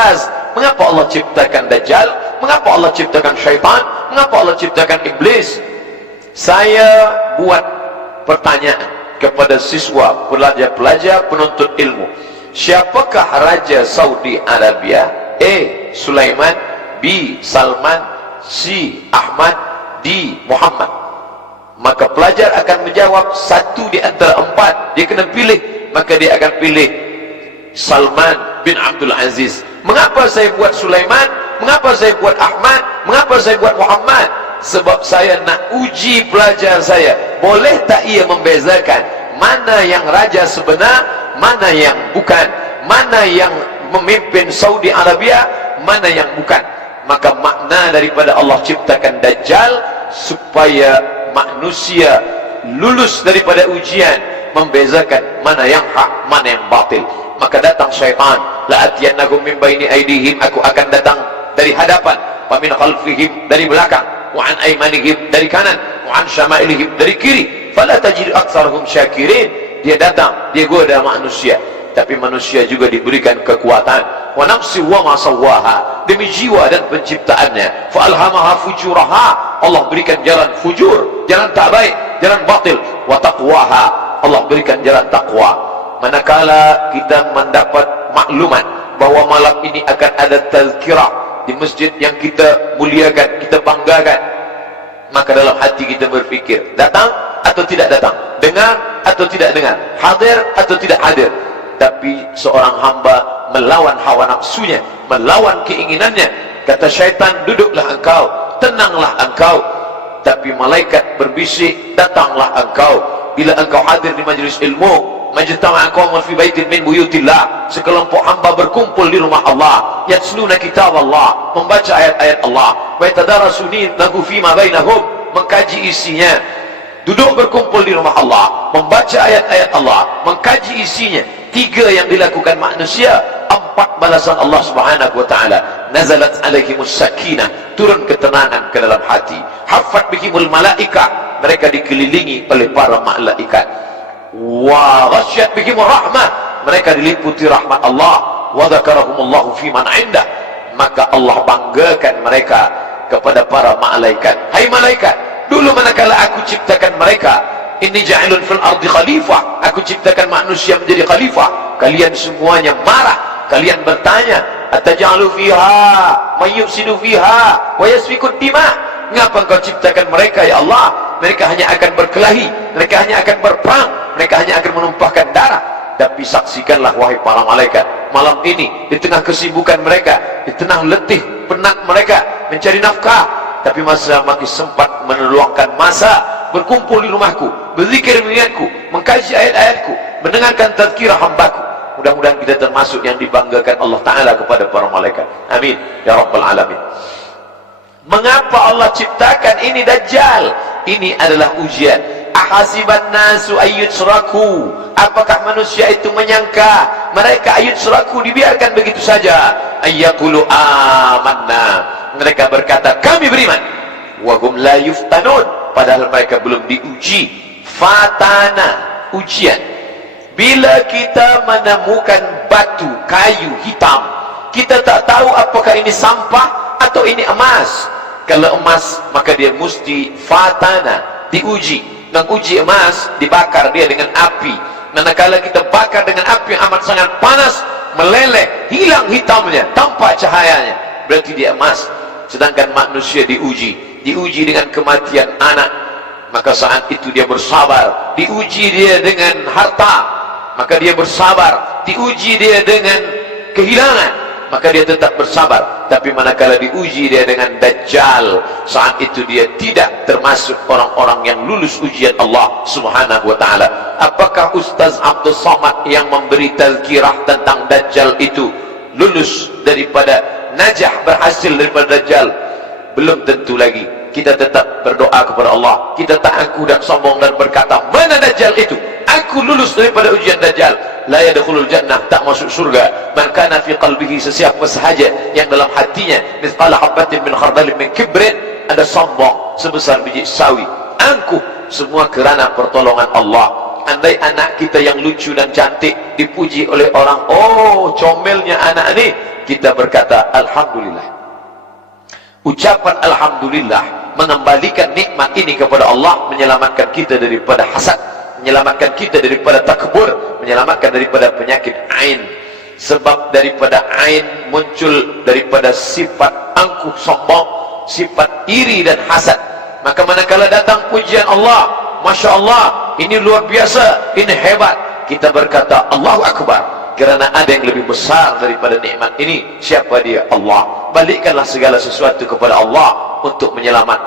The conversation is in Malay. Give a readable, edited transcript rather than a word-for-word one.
Ustaz, mengapa Allah ciptakan Dajjal? Mengapa Allah ciptakan syaitan? Mengapa Allah ciptakan iblis? Saya buat pertanyaan kepada siswa, pelajar-pelajar, penuntut ilmu. Siapakah Raja Saudi Arabia? A. Sulaiman, B. Salman, C. Ahmad, D. Muhammad. Maka pelajar akan menjawab satu di antara empat. Dia kena pilih. Maka dia akan pilih Salman bin Abdul Aziz. Mengapa saya buat Sulaiman? Mengapa saya buat Ahmad? Mengapa saya buat Muhammad? Sebab saya nak uji pelajar saya. Boleh tak ia membezakan mana yang raja sebenar, mana yang bukan, mana yang memimpin Saudi Arabia, mana yang bukan. Maka makna daripada Allah ciptakan Dajjal supaya manusia lulus daripada ujian, membezakan mana yang hak, mana yang batil. Maka datang syaitan, la atiyannahum min baini aydihim, aku akan datang dari hadapan, wa min khalfihim, dari belakang, wa an aymanihim, dari kanan, wa an syama'ilihim, dari kiri, fala tajidu aktsarahum syakirin. Dia datang, dia goda manusia, tapi manusia juga diberikan kekuatan. Wa nafsi wa ma sawwaha, demi jiwa dan penciptaannya, fa alhamaha fujuraha, Allah berikan jalan fujur, jalan tak baik, jalan batil. Wa taqwaha, Allah berikan jalan takwa. Manakala kita mendapat maklumat bahwa malam ini akan ada tazkirah di masjid yang kita muliakan, kita banggakan, maka dalam hati kita berfikir, datang atau tidak datang, dengar atau tidak dengar, hadir atau tidak hadir. Tapi seorang hamba melawan hawa nafsunya, melawan keinginannya. Kata syaitan, duduklah engkau, tenanglah engkau. Tapi malaikat berbisik, datanglah engkau. Bila engkau hadir di majlis ilmu, majtama'a qaumun fi baitin min buyutillah, sekelompok hamba berkumpul di rumah Allah, yatsluna kitab Allah, membaca ayat-ayat Allah, wa yatadarasunahu fima bainahum, mengkaji isinya. Duduk berkumpul di rumah Allah, membaca ayat-ayat Allah, mengkaji isinya. Tiga yang dilakukan manusia, empat balasan Allah Subhanahu wa taala. Nazalat alaihimus sakinah, turun ketenangan ke dalam hati. Haffat bihimul malaikah, mereka dikelilingi oleh para malaikat. Wa ghasyat bihimur rahmah, mereka diliputi rahmat Allah. Wa dzakarahumullahu fi man 'indah, maka Allah banggakan mereka kepada para malaikat. Hai malaikat, dulu manakala aku ciptakan mereka, inni ja'ilun fil ardi khalifah, aku ciptakan manusia menjadi khalifah, kalian semuanya marah, kalian bertanya, ataj'alu fiha may yufsidu fiha wa yasfiku dima, mengapa engkau ciptakan mereka ya Allah? Mereka hanya akan berkelahi, mereka hanya akan berperang, mereka hanya akan menumpahkan darah. Tapi saksikanlah wahai para malaikat, malam ini di tengah kesibukan mereka, di tengah letih penat mereka mencari nafkah, tapi masih sempat meluangkan masa berkumpul di rumahku, berzikir mengingatku, mengkaji ayat-ayatku, mendengarkan tazkirah hambaku. Mudah-mudahan kita termasuk yang dibanggakan Allah Ta'ala kepada para malaikat. Amin ya Rabbal Alamin. Mengapa Allah ciptakan ini Dajjal? Ini adalah ujian. Ahasiban nasu ayyutsraku, apakah manusia itu menyangka mereka ayyutsraku, dibiarkan begitu saja? Ayyaqulu amanna, mereka berkata kami beriman. Wa hum la yuftanun, padahal mereka belum diuji. Fatana, ujian. Bila kita menemukan batu, kayu hitam, kita tak tahu apakah ini sampah atau ini emas. Kalau emas, maka dia mesti fatana, diuji. Menguji emas, dibakar dia dengan api. Manakala kita bakar dengan api yang amat sangat panas, meleleh, hilang hitamnya, tampak cahayanya, berarti dia emas. Sedangkan manusia diuji dengan kematian anak, maka saat itu dia bersabar. Diuji dia dengan harta, maka dia bersabar. Diuji dia dengan kehilangan, maka dia tetap bersabar. Tapi manakala diuji dia dengan Dajjal, saat itu dia tidak termasuk orang-orang yang lulus ujian Allah Subhanahu wa ta'ala. Apakah Ustaz Abdul Somad yang memberi tazkirah tentang Dajjal itu lulus daripada najah, berhasil daripada Dajjal? Belum tentu lagi. Kita tetap berdoa kepada Allah, kita tak angkuh dan sombong dan berkata, mana Dajjal itu? Aku lulus daripada ujian Dajjal. La yadkhulul jannah, tak masuk surga, man kana fi qalbihi, sesiapa sahaja yang dalam hatinya mithqala habatin min khardalin min kibrin, ada sombong sebesar biji sawi, angkuh, semua kerana pertolongan Allah. Andai anak kita yang lucu dan cantik dipuji oleh orang, oh comelnya anak ni, kita berkata Alhamdulillah. Ucapan Alhamdulillah mengembalikan nikmat ini kepada Allah, menyelamatkan kita daripada hasad, menyelamatkan kita daripada takbur, menyelamatkan daripada penyakit ain. Sebab daripada ain muncul daripada sifat angkuh sombong, sifat iri dan hasad. Maka manakala datang pujian Allah, Masya Allah, ini luar biasa, ini hebat, kita berkata Allahu Akbar, kerana ada yang lebih besar daripada nikmat ini. Siapa dia? Allah. Balikkanlah segala sesuatu kepada Allah untuk menyelamatkan